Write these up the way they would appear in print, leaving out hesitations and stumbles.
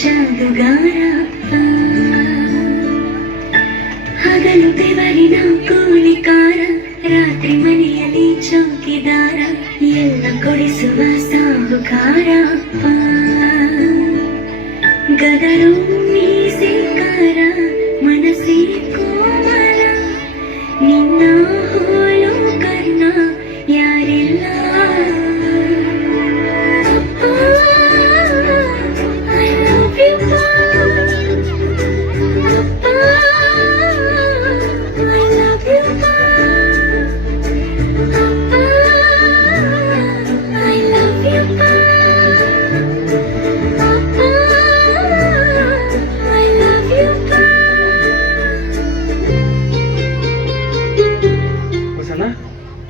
ಜಾದುಗಾರ ಹಗಲು ಬೆವರಿನ ಕೂಲಿಕಾರ ರಾತ್ರಿ ಮನೆಯಲ್ಲಿ ಚೌಕಿದಾರ ಎಲ್ಲ ಕೊಡಿಸುವ ಸಾಹುಕಾರ ಗದರು ಮೀಸೆಕಾರ ಮನಸ್ಸೇ ಕೋಮಲ ನಿನ್ನ ಹೋಲು ಕರ್ಣ ಯಾರಿಲ್ಲ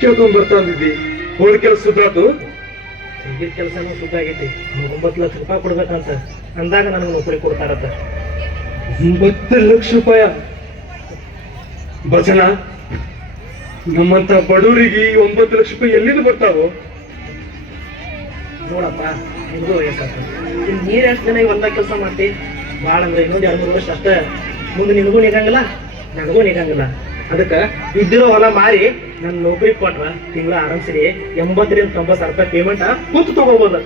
ಕೇಳ್ಕೊಂಡ್ ಬರ್ತಾ ಅಂದಿದ್ದಿ ಹೋದ ಕೆಲಸ ಸುದ್ದಾತು. ಈಗಿನ ಕೆಲಸನೂ ಸುದ್ದ ಆಗೈತಿ. 9 ಲಕ್ಷ ರೂಪಾಯಿ ಕೊಡ್ಬೇಕಂತ ಅಂದಾಗ ನನಗೆ ನೌಕರಿ ಕೊಡ್ತಾರತ್ತ. 9 ಲಕ್ಷ ರೂಪಾಯ ಬಸಣ್ಣ, ನಮ್ಮಂತ ಬಡವರಿಗೆ 9 ಲಕ್ಷ ರೂಪಾಯಿ ಎಲ್ಲಿಂದ ಬರ್ತಾವೋ? ನೋಡಪ್ಪ, ನಿಮಗೂ ವಯಸ್ಸಾಗ್ತ. ನೀರು ಎಷ್ಟು ಜನ ಹೊಲ್ದಾಗ ಕೆಲಸ ಮಾಡ್ತಿ? ಭಾಳ ಅಂದ್ರೆ ಇನ್ನೊಂದು 2-3 ವರ್ಷ ಅಷ್ಟೇ. ಮುಂದೆ ನಿನಗೂ ನಿಗಂಗಿಲ್ಲ, ನನಗೂ ನಿಗಂಗಿಲ್ಲ. ಅದಕ್ಕೆ ಇದ್ದಿರೋ ಹೊಲ ಮಾರಿ ನನ್ನ ನೌಕರಿ ಕೊಟ್ರ ತಿಂಗಳ ಆರಾಮ್ಸರಿ 80 ರಿಂದ 90 ಸಾವಿರ ರೂಪಾಯಿ ಪೇಮೆಂಟ್ ಕೂತು ತಗೋಬೋದು.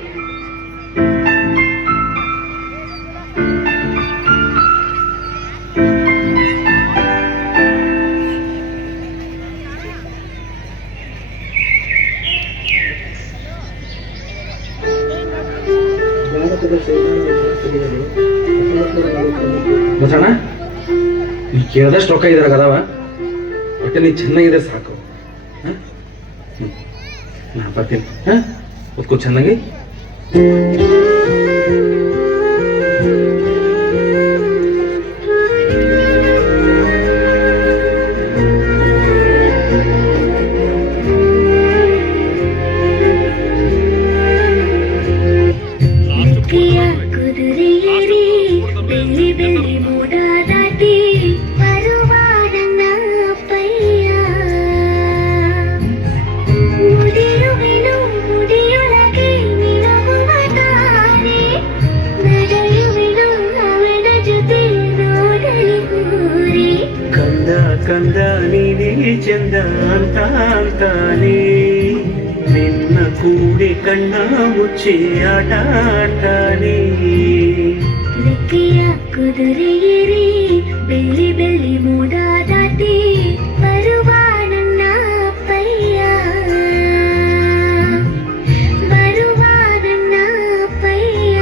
ಬಸಣ್ಣ, ಈ ಕೇಳಿದಷ್ಟು ರೊಕ್ಕ ಇದ್ರಾಗ ಅದಾವ. ಒಟ್ಟೆ ನೀ ಚೆನ್ನಾಗಿದೆ ಸಾಕು. ನಾ ಬರ್ತೀನಿ. ಓದ್ಕೋ ಚೆನ್ನಾಗಿ. ಕಂದ ನೀನೇ ಚಂದ ಅಂತ ಅಂತಾನೆ ನಿನ್ನ ಕೂಡಿ ಕಣ್ಣ ಮುಚ್ಚಿ ಆಟ ಆಡ್ತಾನೆ. ರೆಕ್ಕೆಯ ಕುದುರೆಯೇರಿ ಬೆಳ್ಳಿ ಬೆಳ್ಳಿ ಮೋಡ ದಾಟಿ ಬರುವ ನನ್ನ ಅಪ್ಪಯ್ಯ, ಬರುವ ನನ್ನ ಅಪ್ಪಯ್ಯ.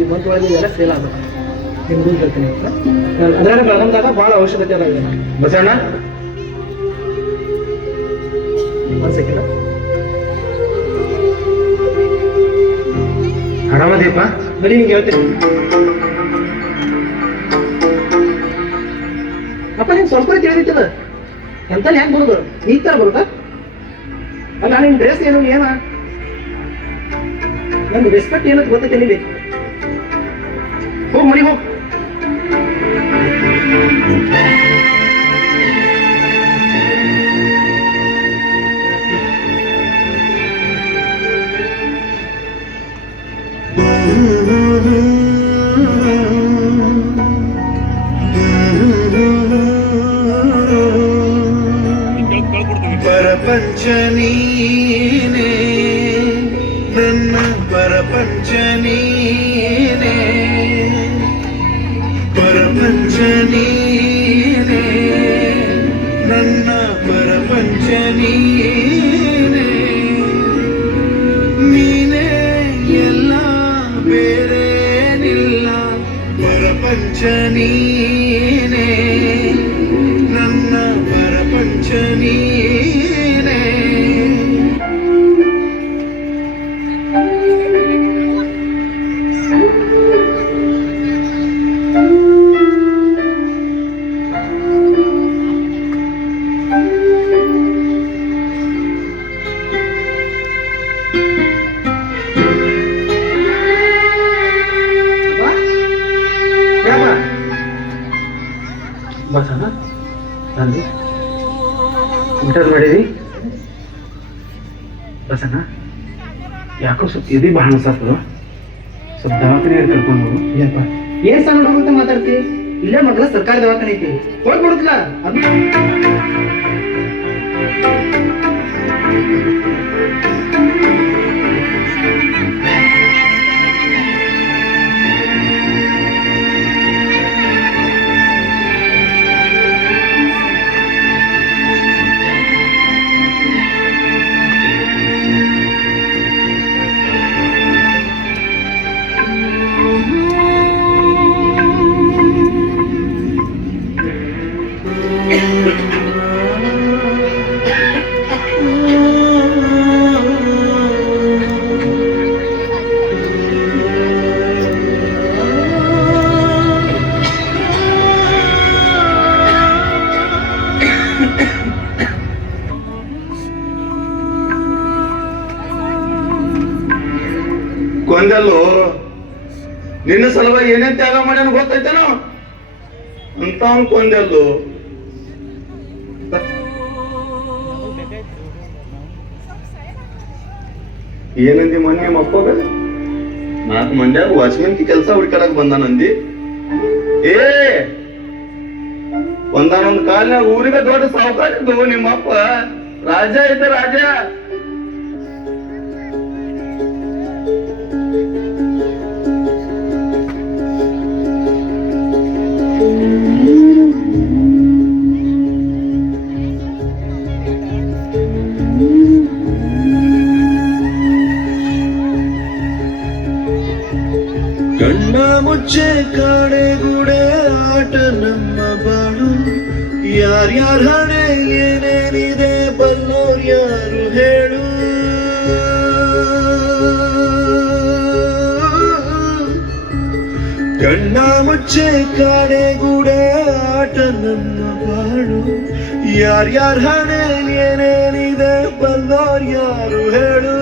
ಈ ಮಂತ್ರೊಳಗೆ ಎಲ್ಲ ಸೇಲ್ ಆಗಬೇಕು. ನಿಮ್ಗೂ ಹೇಳ್ತೀನಿ. ಅದ್ರಾಗ ಬೆಳಗಾಂದಾಗ ಭಾಳ ಅವಶ್ಯಕತೆ ಅದಾವೆ. ಬಸಣ್ಣ, ಒಂದು ಸೆಕೆಂಡ್. ಆರಾಮದೀಪ? ಬರೀ ಹಿಂಗೆ ಹೇಳ್ತೀನಿ. ಅಪ್ಪ ನಿಮ್ಗೆ ಸಂಸ್ಕೃತಿ ತಿಳಿದಿತ್ತದ ಎಂತ ಹೆಂಗೆ ಬರೋದು? ಈ ಥರ ಬರುತ್ತಾ? ಅಲ್ಲ, ನಿಮ್ಮ ಡ್ರೆಸ್ ಏನು ಏನ ನಂದು ರೆಸ್ಪೆಕ್ಟ್ ಏನಂತ ಗೊತ್ತೈತೆ ನಿಮಗೆ? ಹೋಗಿ ಮನೆಗೆ ಹೋಗಿ. ಪರಪಂಚ ನೀನೇ ನನ್ನ ಪರಪಂಚ ನೀನೇ, ಪರಪಂಚ ನೀನೇ ನನ್ನ ಪರಪಂಚ ನೀನೇ, ನೀನೇ ಎಲ್ಲ ಬೇರೇನಿಲ್ಲ. ಪರಪಂಚ ನೀನೇ ನನ್ನ ಪರಪಂಚ ನೀನೇ. ಊಟದ ಮಾಡೀವಿ ಬಸಣ್ಣ ಯಾಕೋ ಸ್ವಲ್ಪ ಎದಿ ಭಾಳ ಅನ್ಸತ್ತದ ಸ್ವಲ್ಪ ದವಾಖಾನೆ ಕರ್ಕೊಂಡು ಹೋಗು ಏನಪ್ಪ ಏನ್ ಸಣ್ಣ ಹುಡುಗ ಅಂತ ಮಾತಾಡ್ತಿ ಇಲ್ಲೇ ಮಗ್ಲ ಸರ್ಕಾರಿ ದವಾಖಾನೆ ಐತಿ ಹೋಗ್ಬಿಡುತ್ತಲ್ಲ ಅದು ಕೊಂದಲ್ಲು ನಿನ್ನ ಸಲುವಾಗಿ ಏನೇನ್ ತ್ಯಾಗ ಮಾಡ್ಯಾನ ಗೊತ್ತೈತೇನೋ ಅಂತ ಅವ್ನು ಕೊಂದಲ್ಲು ಏನಂದಿ ಮೊನ್ನೆ ನಿಮ್ಮ ಅಪ್ಪಗ 4 ಮಂಡ್ಯಾಗ ವಾಚ್ಮನ್ಕಿ ಕೆಲಸ ಹುಡ್ಕೊಳಕ್ ಬಂದಾನಂದಿ ಏ ಒಂದಾನೊಂದ್ ಕಾಲ್ನಾಗ ಊರಿಗೆ ದೊಡ್ಡ ಸಾವುಕಾರ ಇದ್ದು ನಿಮ್ಮಪ್ಪ ರಾಜ ಇದ್ದ ರಾಜ ಕಣ್ಣ ಮುಚ್ಚೆ ಕಾಡೆಗೂಡೆ ಆಟ ನಮ್ಮ ಬಾಳು ಯಾರ್ಯಾರ ಹಣೆ ಏನೇನಿದೆ ಬಲ್ಲೋರ್ ಯಾರು ಹೇಳು ಕಣ್ಣ ಮುಚ್ಚೆ ಕಾಡೆಗೂಡೆ ಆಟ ನಮ್ಮ ಬಾಳು ಯಾರ್ಯಾರ ಹಣೆ ಏನೇನಿದೆ ಬಲ್ಲೋರ್ ಯಾರು ಹೇಳು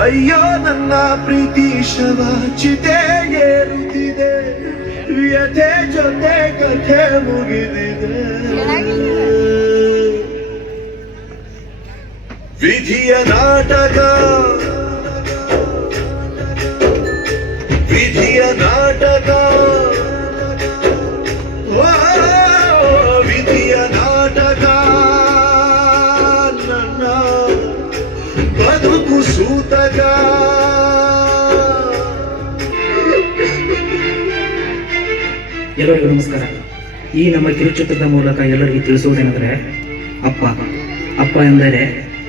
ಅಯ್ಯೋ ನನ್ನ ಪ್ರೀತಿ ಶವ ಚಿತೆ ಏರುತ್ತಿದೆ ವ್ಯಥೆ ಜೊತೆ ಕಥೆ ಮುಗಿದಿದೆ ವಿಧಿಯ ನಾಟಕ ವಿಧಿಯ ನಾಟಕ ಓ, ವಿಧಿಯ ನಾಟಕ ನನ್ನ ಬದುಕು ಸೂತಕ ಎಲ್ಲರಿಗೂ ನಮಸ್ಕಾರ. ಈ ನಮ್ಮ ಕಿರುಚಿತ್ರದ ಮೂಲಕ ಎಲ್ಲರಿಗೂ ತಿಳಿಸುವುದೇನೆಂದರೆ ಅಪ್ಪ ಎಂದರೆ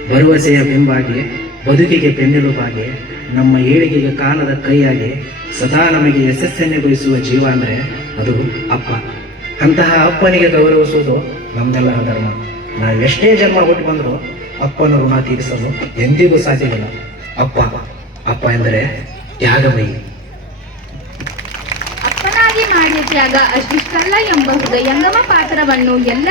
ಭರವಸೆಯ ಬಿಂಬಾಗಿ, ಬದುಕಿಗೆ ಬೆನ್ನೆಲುಬಾಗಿ, ನಮ್ಮ ಏಳಿಗೆಗೆ ಕಾಲದ ಕೈಯಾಗಿ, ಸದಾ ನಮಗೆ ಯಶಸ್ಸನ್ನೇ ಬಯಸುವ ಜೀವ ಅಂದರೆ ಅದು ಅಪ್ಪ. ಅಂತಹ ಅಪ್ಪನಿಗೆ ಗೌರವಿಸುವುದು ನಮ್ಮೆಲ್ಲರ ಧರ್ಮ. ನಾವೆಷ್ಟೇ ಜನ್ಮ ಹುಟ್ಟು ಬಂದರೂ ಅಪ್ಪನ ಋಣ ತೀರಿಸಲು ಎಂದಿಗೂ ಸಾಧ್ಯವಿಲ್ಲ. ಅಪ್ಪ ಎಂದರೆ ತ್ಯಾಗಮಯಿ. ಅಪ್ಪನಾಗಿ ಮಾಡಿದ ತ್ಯಾಗ ಅಷ್ಟಿಷ್ಟಲ್ಲ ಎಂಬ ಹೃದಯಂಗಮ ಪಾತ್ರವನ್ನು ಎಲ್ಲ